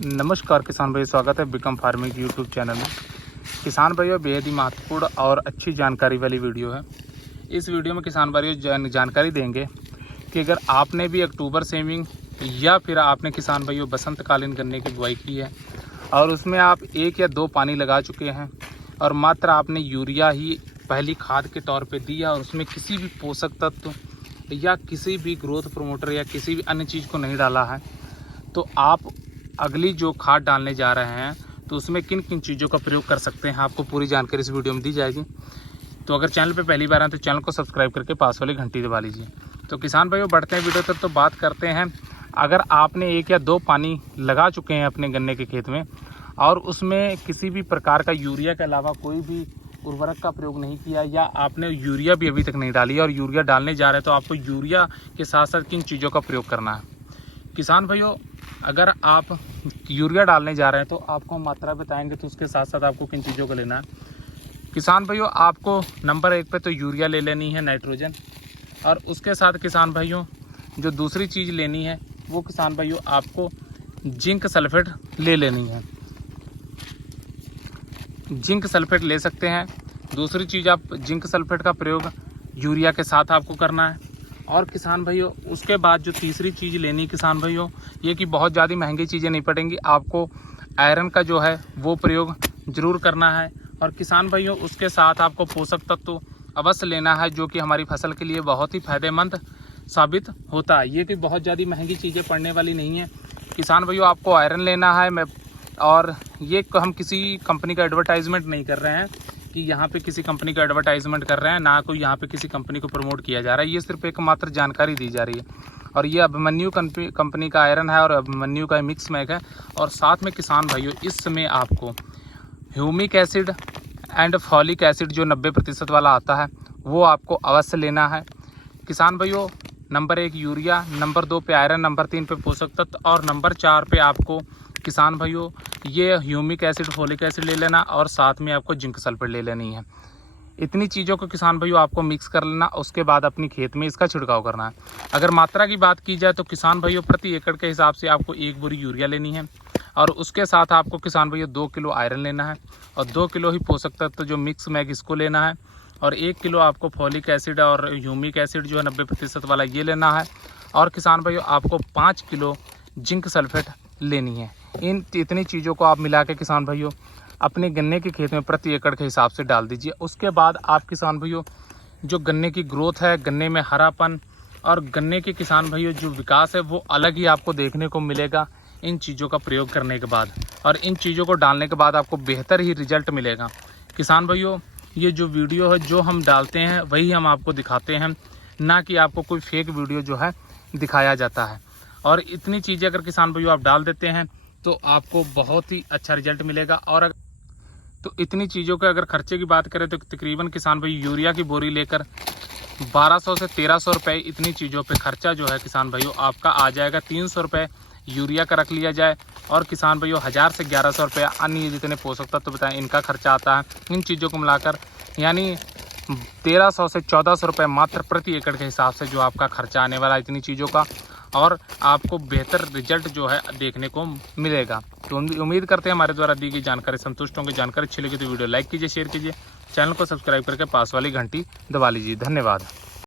नमस्कार किसान भाई, स्वागत है बिकम फार्मिंग यूट्यूब चैनल में। किसान भाइयों, बेहद ही महत्वपूर्ण और अच्छी जानकारी वाली वीडियो है। इस वीडियो में किसान भाइयों जानकारी देंगे कि अगर आपने भी अक्टूबर सेविंग या फिर आपने किसान भाइयों बसंतकालीन गन्ने की बुआई की है और उसमें आप 1 या 2 पानी लगा चुके हैं और मात्र आपने यूरिया ही पहली खाद के तौर पे दिया और उसमें किसी भी पोषक तत्व या किसी भी ग्रोथ प्रमोटर या किसी भी अन्य चीज़ को नहीं डाला है, तो आप अगली जो खाद डालने जा रहे हैं तो उसमें किन किन चीज़ों का प्रयोग कर सकते हैं, आपको पूरी जानकारी इस वीडियो में दी जाएगी। तो अगर चैनल पे पहली बार आए तो चैनल को सब्सक्राइब करके पास वाली घंटी दबा लीजिए। तो किसान भाइयों, बढ़ते हैं वीडियो तक। तो बात करते हैं, अगर आपने 1 या 2 पानी लगा चुके हैं अपने गन्ने के खेत में और उसमें किसी भी प्रकार का यूरिया के अलावा कोई भी उर्वरक का प्रयोग नहीं किया या आपने यूरिया भी अभी तक नहीं डाली और यूरिया डालने जा रहे हैं, तो आपको यूरिया के साथ साथ किन चीज़ों का प्रयोग करना है। किसान भाइयों, अगर आप यूरिया डालने जा रहे हैं तो आपको हम मात्रा बताएंगे, तो उसके साथ साथ आपको किन चीज़ों को लेना है। किसान भाइयों, आपको नंबर 1 पे तो यूरिया ले लेनी है, नाइट्रोजन। और उसके साथ किसान भाइयों जो दूसरी चीज़ लेनी है वो किसान भाइयों आपको जिंक सल्फेट ले लेनी है। जिंक सल्फेट ले सकते हैं। दूसरी चीज़, आप जिंक सल्फेट का प्रयोग यूरिया के साथ आपको करना है। और किसान भाइयों, उसके बाद जो तीसरी चीज़ लेनी है किसान भाइयों, ये कि बहुत ज़्यादा महंगी चीज़ें नहीं पड़ेंगी, आपको आयरन का जो है वो प्रयोग ज़रूर करना है। और किसान भाइयों, उसके साथ आपको पोषक तत्व अवश्य लेना है, जो कि हमारी फसल के लिए बहुत ही फायदेमंद साबित होता है। ये कि बहुत ज़्यादा महंगी चीज़ें पड़ने वाली नहीं है। किसान भाइयों, आपको आयरन लेना है। और ये हम किसी कंपनी का एडवर्टाइजमेंट नहीं कर रहे हैं कि यहाँ पे किसी कंपनी का एडवर्टाइजमेंट कर रहे हैं, ना कोई यहाँ पे किसी कंपनी को प्रमोट किया जा रहा है। ये सिर्फ एकमात्र जानकारी दी जा रही है। और ये अभिमन्यु कंपनी का आयरन है और अभिमन्यु का मिक्स मैग है। और साथ में किसान भाइयों, इस समय आपको humic acid and folic acid जो 90% वाला आता है वो आपको अवश्य लेना है। किसान भाइयों, नंबर 1 यूरिया, नंबर 2 पे आयरन, नंबर 3 पे पोषक तत्व और नंबर 4 पे आपको किसान भाइयों ये ह्यूमिक एसिड, फॉलिक एसिड ले लेना और साथ में आपको जिंक सल्फेट ले लेनी है। इतनी चीज़ों को किसान भाइयों आपको मिक्स कर लेना, उसके बाद अपनी खेत में इसका छिड़काव करना है। अगर मात्रा की बात की जाए तो किसान भाइयों प्रति एकड़ के हिसाब से आपको 1 बोरी यूरिया लेनी है और उसके साथ आपको किसान भाइयों 2 किलो आयरन लेना है और 2 किलो ही पोषक तत्व जो मिक्स मैग इसको लेना है और 1 किलो आपको फॉलिक एसिड और ह्यूमिक एसिड जो है 90% वाला ये लेना है। और किसान भाइयों, आपको 5 किलो जिंक सल्फेट लेनी है। इतनी चीज़ों को आप मिला के किसान भाइयों अपने गन्ने के खेत में प्रति एकड़ के हिसाब से डाल दीजिए। उसके बाद आप किसान भाइयों जो गन्ने की ग्रोथ है, गन्ने में हरापन और गन्ने के किसान भाइयों जो विकास है वो अलग ही आपको देखने को मिलेगा इन चीज़ों का प्रयोग करने के बाद। और इन चीज़ों को डालने के बाद आपको बेहतर ही रिजल्ट मिलेगा। किसान भाइयों, ये जो वीडियो है जो हम डालते हैं वही हम आपको दिखाते हैं, ना कि आपको कोई फेक वीडियो जो है दिखाया जाता है। और इतनी चीज़ें अगर किसान भाइयों आप डाल देते हैं तो आपको बहुत ही अच्छा रिजल्ट मिलेगा। और तो इतनी चीज़ों के अगर खर्चे की बात करें तो तकरीबन किसान भाई यूरिया की बोरी लेकर 1200 से 1300 रुपये इतनी चीज़ों पे खर्चा जो है किसान भाइयों आपका आ जाएगा। 300 रुपये यूरिया का रख लिया जाए और किसान भाइयों 1000 से 1100 रुपये अन्य जितने पोषक तत्व बताएं इनका खर्चा आता है। इन चीज़ों को मिलाकर यानी 1300 से 1400 रुपये मात्र प्रति एकड़ के हिसाब से जो आपका खर्चा आने वाला है इतनी चीज़ों का, और आपको बेहतर रिजल्ट जो है देखने को मिलेगा। तो उम्मीद करते हैं हमारे द्वारा दी गई जानकारी संतुष्ट होंगे। जानकारी अच्छी लगी तो वीडियो लाइक कीजिए, शेयर कीजिए, चैनल को सब्सक्राइब करके पास वाली घंटी दबा लीजिए। धन्यवाद।